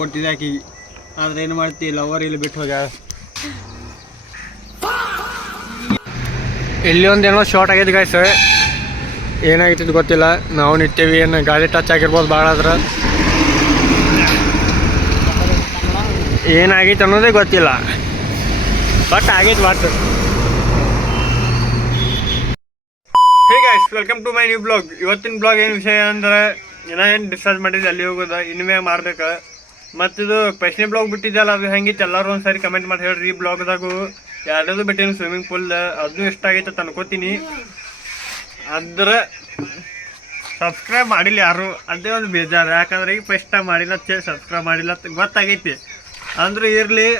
ಕೊಟ್ಟಿದ್ದೆ ಆಕಿಗೆ. ಆದ್ರೆ ಏನು ಮಾಡ್ತಿ, ಲವರ್ ಇಲ್ಲಿ ಬಿಟ್ಟು ಹೋಗ್ಯಾಳ. ಇಲ್ಲಿ ಒಂದೇನೋ ಶಾರ್ಟ್ ಆಗೈತೆ ಗಾಯ್ಸ್. ಏನಾಗಿತ್ತು ಗೊತ್ತಿಲ್ಲ. ನಾವು ನಿಂತೇವಿ, ಏನು ಗಾಡಿ ಟಚ್ ಆಗಿರ್ಬೋದು ಭಾಳ. ಆದ್ರೆ ಏನಾಗೈತೆ ಅನ್ನೋದೇ ಗೊತ್ತಿಲ್ಲ, ಬಟ್ ಆಗೈತೆ ಮಾತು. Hey guys, welcome to my new blog. ಇವತ್ತಿನ ಬ್ಲಾಗ್ ಏನು ವಿಷಯ ಅಂದ್ರೆ, ಏನು ಡಿಸ್ಕಸ್ ಮಾಡಿದ್ದೆ ಅಲ್ಲಿ ಹೋಗೋದು ಇನ್ನುವೇ ಮಾಡ್ಬೇಕು. ಮತ್ತಿದು ಪ್ರಶ್ನೆ ಬ್ಲಾಗ್ ಬಿಟ್ಟಿದ್ದಲ್ಲ, ಅದು ಹೆಂಗಿತ್ತು ಎಲ್ಲರೂ ಒಂದು ಸಾರಿ ಕಮೆಂಟ್ ಮಾಡಿ ಹೇಳ್ರಿ. ಈ ಬ್ಲಾಗ್ದಾಗು ಯಾರ್ಯಾವುದು ಬಿಟ್ಟೇನು ಸ್ವಿಮ್ಮಿಂಗ್ ಪೂಲ್, ಅದನ್ನೂ ಇಷ್ಟ ಆಗೈತೆ ಅಂತ ಅನ್ಕೋತೀನಿ. ಅಂದ್ರೆ ಸಬ್ಸ್ಕ್ರೈಬ್ ಮಾಡಿಲ್ಲ ಯಾರು, ಅದೇ ಒಂದು ಬೇಜಾರು. ಯಾಕಂದ್ರೆ ಈಗ ಫಸ್ಟ್ ಟೈಮ್ ಮಾಡಿಲ್ಲ, ಸಬ್ಸ್ಕ್ರೈಬ್ ಮಾಡಿಲ್ಲ ಗೊತ್ತಾಗೈತಿ. ಅಂದ್ರೆ ಇರಲಿ.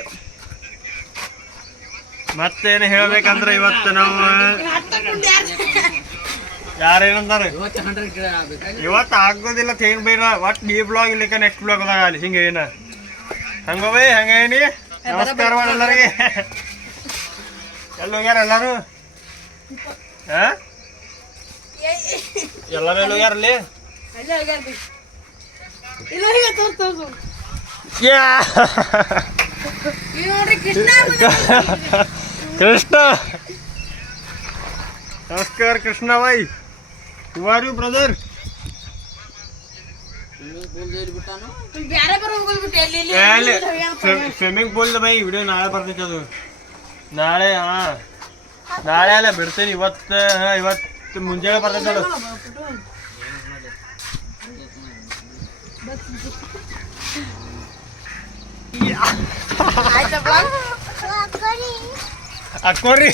ಮತ್ತೇನು ಹೇಳ್ಬೇಕಂದ್ರೆ, ಇವತ್ತು ನಾವು ಯಾರೇನಂತಾರೆ ಇವತ್ತು ಆಗೋದಿಲ್ಲ ತೇನ್ ಬೈರ. ಒಟ್ಟು ಈ ಬ್ಲಾಗ್ ಇಲ್ಲಿಕ ನೆಕ್ಸ್ಟ್ ಬ್ಲಾಗ್ ಅದಾಗ ಅಲ್ಲಿ ಹಿಂಗೆ ಏನ ಹಂಗೋಬೈ ಹಂಗೇನಿ. ನಮಸ್ಕಾರ ಮಾಡಿ ಎಲ್ಲರಿಗೆ. ಎಲ್ಲಿ ಹೋಗ್ಯಾರ ಎಲ್ಲರೂ? ಎಲ್ಲರೂ ಎಲ್ಲಿ ಹೋಗ್ಯಾರ ಅಲ್ಲಿ? ಕೃಷ್ಣ, ನಮಸ್ಕಾರ Krishna by. Who are you, brother? Swimming pool by video ನಾಳೆ ಬರ್ತೈತೆ. ಅದು ನಾಳೆ ನಾಳೆ ಅಲ್ಲ ಬಿಡ್ತೀನಿ. ಇವತ್ತು ಮುಂಜಾನೆ ಬರ್ತೈತೆ ಅದು. ಅಕ್ಕೋರಿ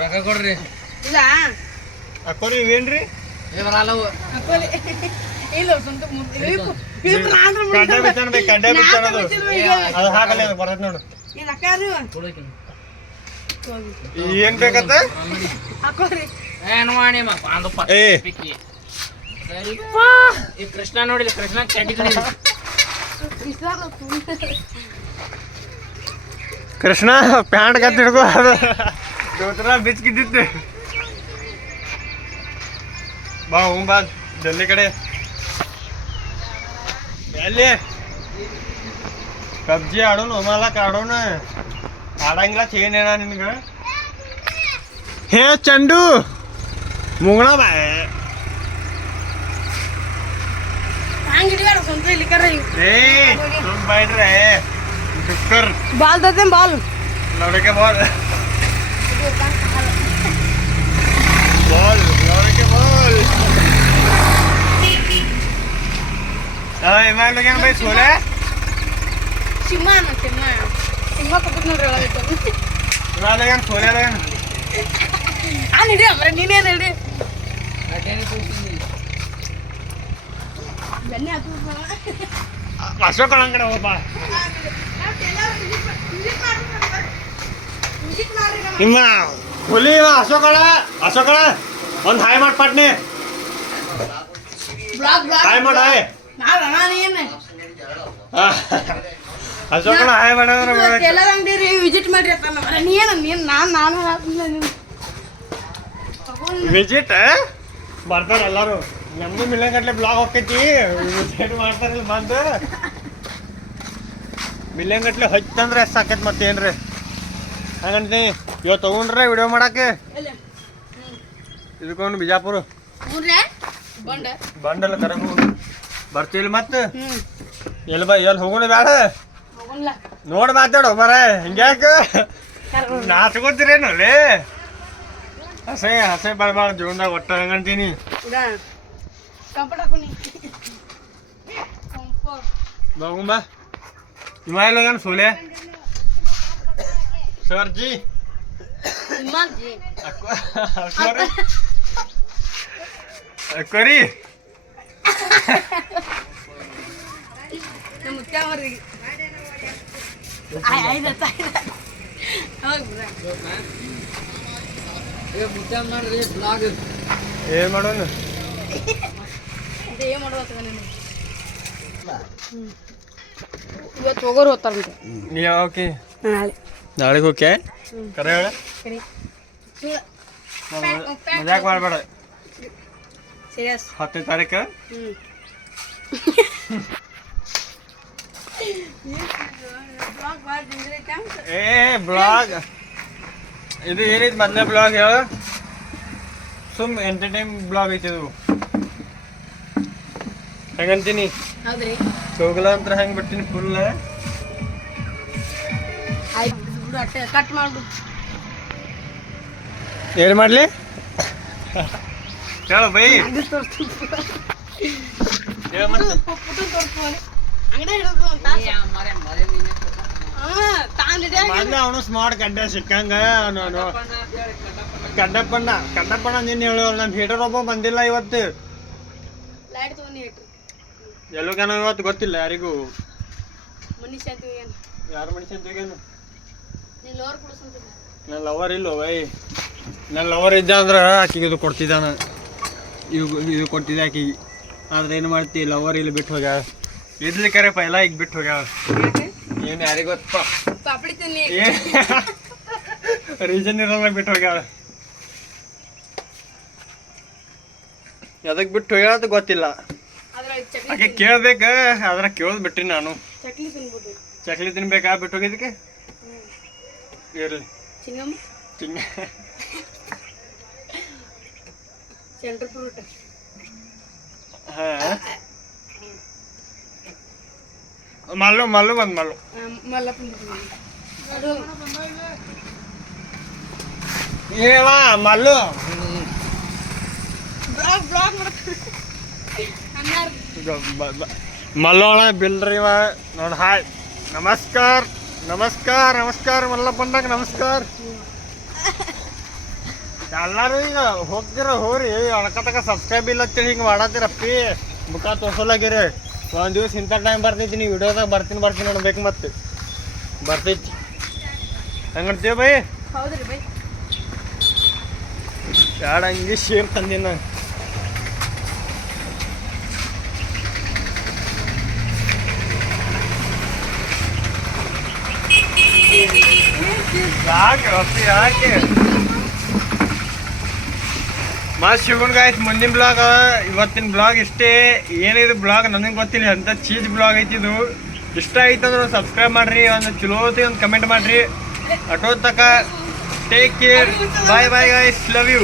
ರೊಕ್ಕ ಕೊಡ್ರಿ. ಅಕ್ಕೋರಿ ಇವೇನ್ರಿ? ಕಡ್ಡೆ ಬಿತ್ತಾನ ಬೇಕು, ಕಡ್ಡೆ ಬಿತ್ತಾನದು ಅದು ಹಾಕಲ್ಲ, ಅದು ಬರ್ತೈತೆ ನೋಡು. ಏನ್ ಬೇಕತ್ತ? ಕೃಷ್ಣ ನೋಡಿಲ್ಲ, ಕೃಷ್ಣ ಕೃಷ್ಣ ಪ್ಯಾಂಟ್ ಕತ್ತಿ ಹಿಡ್ಕೋ, ದೋತ್ರ ಬಿಚ್ಕಿದ್ದಿತ್ತು. ಬಾ ಹ್ಞೂ ಬಾ ಜಲ್ದಿ ಕಡೆ. ಎಲ್ಲಿ ಪಬ್ಜಿ ಆಡೋಣ, ಒಮಾಲಕ್ ಆಡೋಣ. ಆಡಂಗಿಲ್ಲ ಚೇನ್ ಏನ ನಿನ್ಗೆ? ಹೇ ಚಂಡು ಮುಂಗಳ ಬಾ. ಬಾಲ್ ದತೆ ಬಾಲ್ ಲೌಡಕ್ಕೆ ಬಾಲ್ ಬಾಲ್ ಲೌಡಕ್ಕೆ ಬಾಲ್. ಇವಾಗ ಏನು ಬೈ ಸೋಲೆ ಸಿಂಹ ಕಪ್ಪತ್ ನೋಡ್ರಿ ಒಳಗೆ. ಇವಾಗ ಏನು ಸೋಲೆ ಹಿಡಿ ಅಮ್ರ, ನೀನೇನು ಹಿಡಿ. ಅಶೋಕ ಕಡೆ ಹೋಗಪ್ಪ. ನಿಮ್ಮ ಹುಲಿ ಅಶೋಕಳ ಒಂದು ಹಾಯ್ ಮಾಡಿ ಪಟ್ನಿ. ಹಾಯ್ ಮಾಡ, ಹಾಯ್ ಅಶೋಕಳ ಹಾಯ್ ಮಾಡ. ಟೇಲರ್ ಅಂಗಡಿ ವಿಸಿಟ್ ಮಾಡ್ರಿ ನೀನು ನಾನು ವಿಸಿಟ್ ಬರ್ತಾರ ಎಲ್ಲಾರು. ನಮ್ದು ಮಿಲಿಯನ್ ಬ್ಲಾಗ್ ಹೋಗ್ತೈತಿ, ವಿಸಿಟ್ ಮಾಡ್ತಾರಲ್ಲ. ಬಂದು ಮಿಲಿಯನ್ ಗಟ್ಲೆ ಹಚ್ಚಂದ್ರೆ ಎಷ್ಟು ಸಾಕೈತಿ ಮತ್ತೇನ್ರಿ ಹಂಗಂತೀನಿ. ಇವತ್ತು ತಗೊಂಡ್ರೆ ವಿಡಿಯೋ ಮಾಡಕ್ಕೆ ಇದಕ್ಕೊಂದು ಬಿಜಾಪುರ ಬಂಡಲ್ಲ ಕರಗು ಬರ್ತಿಲ್ಲ. ಮತ್ತೆ ಎಲ್ಲಿ ಹೋಗೋಣ ಬೇಡ, ನೋಡಿ ಮಾತಾಡೋ ಮರ. ಹಿಂಗ್ಯಾಕ ನಾಚ್ಕೋತೀರೇನು ಅಲ್ಲಿ? ಹಸೆ ಬರ್ಬಾರ್ದು ಜೀವನದಾಗ ಒಟ್ಟ ಹಂಗಂತೀನಿ. ಬಾಗುಂಬ ಹಿಮಾಲಯ ಲಗನ್ ಸೋಲೆ ಸರ್ ಜಿ ಅಕ್ಕೋರಿ ಏನ್ ಮಾಡೋಣ? ಇವತ್ತು ಹೋಗೋರು ಹೋಗ್ತಾರಂತೆ. ಓಕೆ ನಾಳೆಗೆ ಹೋಗ್ಯ ಕರೆ ಹೇಳ. ಮಜಾಕ್ ಮಾಡಬೇಡ. ಸೀರಿಯಸ್ 10ನೇ ತಾರೀಕು ಏ ಬ್ಲಾಗ್ ಇದು ಏನೈತಿ ಮೊದಲನೇ ಬ್ಲಾಗ್ ಹೇಳು. ಸುಮ್ ಎಂಟರ್ಟೈನ್ ಬ್ಲಾಗ್ ಐತಿ ಇದು. ಹೆಂಗಂತೀನಿ ಹೌದ್ರಿ ಚೋಗಲ ಅಂತ ಹೆಂಗ್ ಬಿಟ್ಟಿನಿ ಫುಲ್. ಆಯ್ತು ಬಿಡು ಅಟ್ಟೆ ಕಟ್ ಮಾಡ್ಬಿಡು. ಏನು ಮಾಡ್ಲಿ ಹೇಳು ಬೈ. ಪುಟ್ಟು ತೋರಿಸ್ಕೊಳ್ಳಿ ಅಂಗಡಿ ಹಿಡಿದು ಅಂತ ಮೊದ್ಲು ಅವನು ಸ್ಮಾರ್ಟ್ ಗಡ್ಡ ಸಿಕ್ಕಂಗ ನಾನು ಕಡ್ಡಪ್ಪಣ್ಣ ನಿನ್ನ ಹೇಳೋರು ನಮ್ಮ ಹೀಟರ್ ಒಬ್ಬ ಬಂದಿಲ್ಲ ಇವತ್ತು. ಲೈಟ್ ತಗೊಂಡು ಇಟ್ರಿ ಎಲ್ಲೋಗೇನೋ ಇವತ್ತು ಗೊತ್ತಿಲ್ಲ ಯಾರಿಗೂ. ಮನುಷ್ಯ ಅಂತ ಏನು ಯಾರು ಮನುಷ್ಯ ಅಂತೇನು ನೀನು ಲೋರ್ ಕೊಡಿಸಂತ ನನ್ನ ಲವರ್ ಇಲ್ಲೋ ಬೈ. ನನ್ನ ಲವರ್ ಇದ್ದ ಅಂದ್ರೆ ಆಕಿಗೆ ಇದು ಕೊಡ್ತಿದ್ದಾನ, ಇದು ಕೊಟ್ಟಿದ್ದೆ ಆಕಿಗೆ. ಆದ್ರೆ ಏನು ಮಾಡ್ತಿ, ಲವರ್ ಇಲ್ಲಿ ಬಿಟ್ಟು ಹೋಗ್ಯಾಳ. ಇದ್ಲಿ ಕರೆ ಪೈಲ ಈಗ ಬಿಟ್ಟು ಹೋಗ್ಯಾಳ. ಏನು ಯಾರಿಗೆ ಗೊತ್ತಪ್ಪ, ಪಾಪಡಿ ತಿನ್ನಿ ರೀಸನ್ ಇರೋದಾಗ ಬಿಟ್ಟು ಹೋಗ್ಯಾಳ. ಎದಕ್ಕೆ ಬಿಟ್ಟು ಹೋಗ್ಯಾಳ ಅಂತ ಗೊತ್ತಿಲ್ಲ. ಆಕೆ ಕೇಳ್ಬೇಕ, ಆದ್ರೆ ಕೇಳೋದು ಬಿಟ್ರಿ ನಾನು. ಚಕ್ಲಿ ತಿನ್ಬೋದು. ಚಕ್ಲಿ ತಿನ್ಬೇಕಾ ಬಿಟ್ಟು ಹೋಗಿದ್ದಕ್ಕೆ? ಇರ್ಲಿ ಚಿಂಗಮ್ಮ ಚಿಂಗ ಸೆಂಟ್ರ್ ಫ್ರೂಟ್. ಹಾಂ ಮಲ್ಲು ಬಂದು ಮಲ್ಲಪ್ಪ ಅದು ಹೇಳ ಮಲ್ಲು ಬ್ಲಾಗ್ ಮಲ್ಲೋಣ ಬಿಲ್ರಿ ಇವ ನೋಡಿ. ಹಾಯ್ ನಮಸ್ಕಾರ ಮಲ್ಲಪ್ಪಂದಾಗ ನಮಸ್ಕಾರ. ಎಲ್ಲರೂ ಈಗ ಹೋಗ್ತಿರ ಹೋರಿ ಅಣಕತಕ ಸಬ್ಸ್ಕ್ರೈಬ್ ಇಲ್ಲ ಅಂತೇಳಿ ಹಿಂಗೆ ಮಾಡತ್ತೀರಪ್ಪಿ. ಮುಖ ತೋರ್ಸೋಲಾಗಿರಿ. ಒಂದು ದಿವಸ ಇಂಥ ಟೈಮ್ ಬರ್ತೈತಿ, ನೀವು ವಿಡಿಯೋದಾಗ ಬರ್ತೀನಿ ಅನ್ಬೇಕು. ಮತ್ತೆ ಬರ್ತೈತಿ ಹಂಗಂತೀವಿ ಬೈ. ಹೌದ್ರಿ ಬೈ. ಯಾಡ ಹಂಗೆ ಶೇರ್ ತಂದಿನ. ಯಾಕೆ ಮಸ್ತ್ ಶಿವನ್ ಗಾಯ್ಸ್. ಮುಂದಿನ ಬ್ಲಾಗ್ ಇವತ್ತಿನ ಬ್ಲಾಗ್ ಇಷ್ಟೇ. ಏನಿದು ಬ್ಲಾಗ್ ನನಗೆ ಗೊತ್ತಿಲ್ಲ, ಅಂತ ಚೀಸ್ ಬ್ಲಾಗ್ ಐತಿ ಇದು. ಇಷ್ಟ ಆಯ್ತಂದ್ರೆ ಸಬ್ಸ್ಕ್ರೈಬ್ ಮಾಡ್ರಿ, ಒಂದು ಚಲೋತಿ ಒಂದು ಕಮೆಂಟ್ ಮಾಡ್ರಿ. ಅಟೋ ತಕ take care, bye guys, love you.